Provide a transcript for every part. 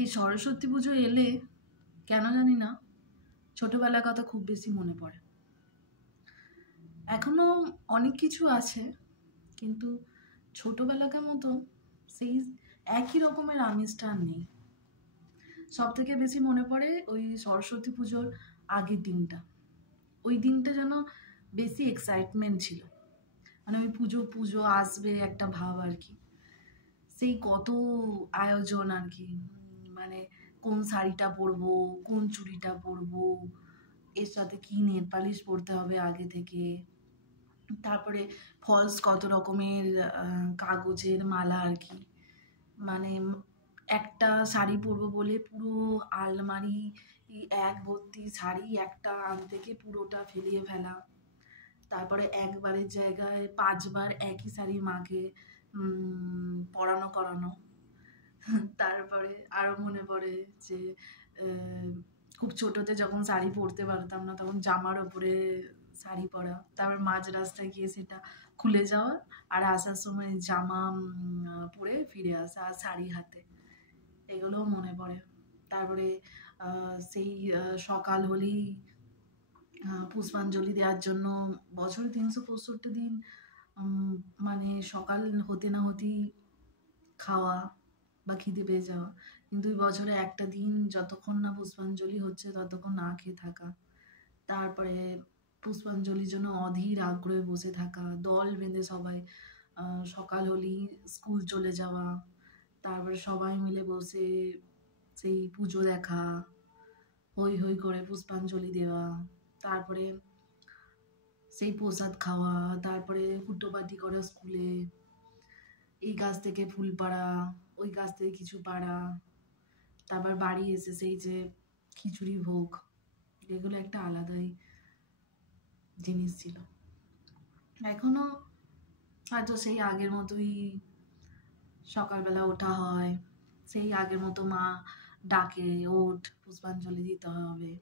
এই সরস্বতী পুজো এলে কেন জানি না ছোটবেলার কথা খুব বেশি মনে পড়ে। এখনো অনেক কিছু আছে, কিন্তু ছোটবেলাকার মতো সেই একই রকমের আমেজটা আর নেই। সব থেকে বেশি মনে পড়ে ওই সরস্বতী পুজোর আগের দিনটা। ওই দিনটা যেন বেশি এক্সাইটমেন্ট ছিল, মানে ওই পুজো পুজো আসবে একটা ভাব আর কি। সেই কত আয়োজন আর কি, মানে কোন শাড়িটা পরবো, কোন চুড়িটা পরবো, এর সাথে কি নেল পালিশ পরতে হবে আগে থেকে, তারপরে ফলস কত রকমের কাগজের মালা আর কি। মানে একটা শাড়ি পরবো বলে পুরো আলমারি এক ভর্তি শাড়ি একটা আন থেকে পুরোটা ফেলিয়ে ফেলা, তারপরে একবারের জায়গায় 5 বার একই শাড়ি মাকে পরানো করানো। তারপরে আরো মনে পড়ে যে খুব ছোটতে যখন শাড়ি পরতে পারতাম না তখন জামার ওপরে শাড়ি পরা, তারপর মাঝ রাস্তায় গিয়ে সেটা খুলে যাওয়া, আর আসার সময় জামা পরে ফিরে আসা আর শাড়ি হাতে, এগুলোও মনে পড়ে। তারপরে সেই সকাল হলেই পুষ্পাঞ্জলি দেওয়ার জন্য বছরে 365 দিন মানে সকাল হতে না হতেই খাওয়া বা খিদে পেয়ে যাওয়া, কিন্তু ওই বছরে একটা দিন যতক্ষণ না পুষ্পাঞ্জলি হচ্ছে ততক্ষণ না খেয়ে থাকা, তারপরে পুষ্পাঞ্জলির জন্য অধীর আগ্রহে বসে থাকা, দল বেঁধে সবাই সকাল হলেই স্কুল চলে যাওয়া, তারপরে সবাই মিলে বসে সেই পুজো দেখা, হই হই করে পুষ্পাঞ্জলি দেওয়া, তারপরে সেই প্রসাদ খাওয়া, তারপরে হুটোপাটি করা স্কুলে, এই গাছ থেকে ফুল পাড়া, ওই গাছ থেকে কিছু পাড়া, তারপর বাড়ি এসে সেই যে খিচুড়ি ভোগ, এগুলো একটা আলাদাই জিনিস ছিল। এখনো হয়তো সেই আগের মতোই সকালবেলা ওঠা হয়, সেই আগের মতো মা ডাকে ওঠ পুষ্পাঞ্জলি দিতে হবে,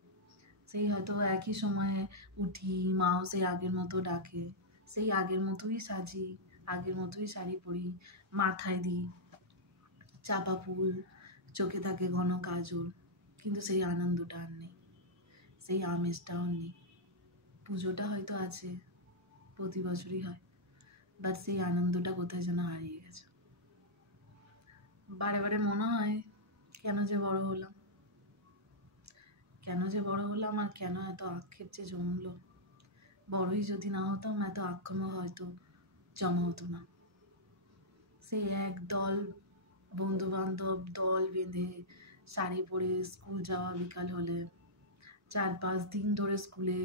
সেই হয়তো একই সময়ে উঠি, মাও সেই আগের মতো ডাকে, সেই আগের মতোই সাজি, আগের মতোই শাড়ি পরি, মাথায় দিই চাপা ফুল, চোখে থাকে ঘন কাজল, কিন্তু সেই আনন্দটা আর নেই, সেই আমেজটাও নেই। পুজোটা হয়তো আছে, প্রতি বছরই হয়, বাট সেই আনন্দটা কোথায় যেন হারিয়ে গেছে। বারে বারে মনে হয় কেন যে বড় হলাম, কেন যে বড় হলাম, আর কেন এত আক্ষেপ যে জমলো। বড়ই যদি না হতাম এত আক্ষেপও হয়তো জমা হতো না। সেই এক দল বন্ধু বান্ধব দল বেঁধে শাড়ি পরে স্কুল যাওয়া, বিকাল হলে 4-5 দিন ধরে স্কুলে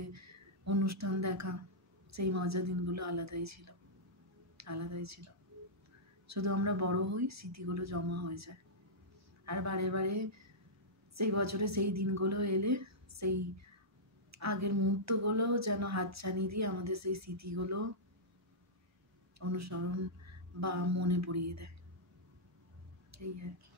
অনুষ্ঠান দেখা, সেই মজার দিনগুলো আলাদাই ছিল, আলাদাই ছিল। শুধু আমরা বড় হই, স্মৃতিগুলো জমা হয়ে যায়, আর বারে বারে সেই বছরে সেই দিনগুলো এলে সেই আগের মুহূর্তগুলো যেন হাতছানি দিয়ে আমাদের সেই স্মৃতিগুলো অনুসরণ বা মনে পড়িয়ে দেয়, এই আর কি।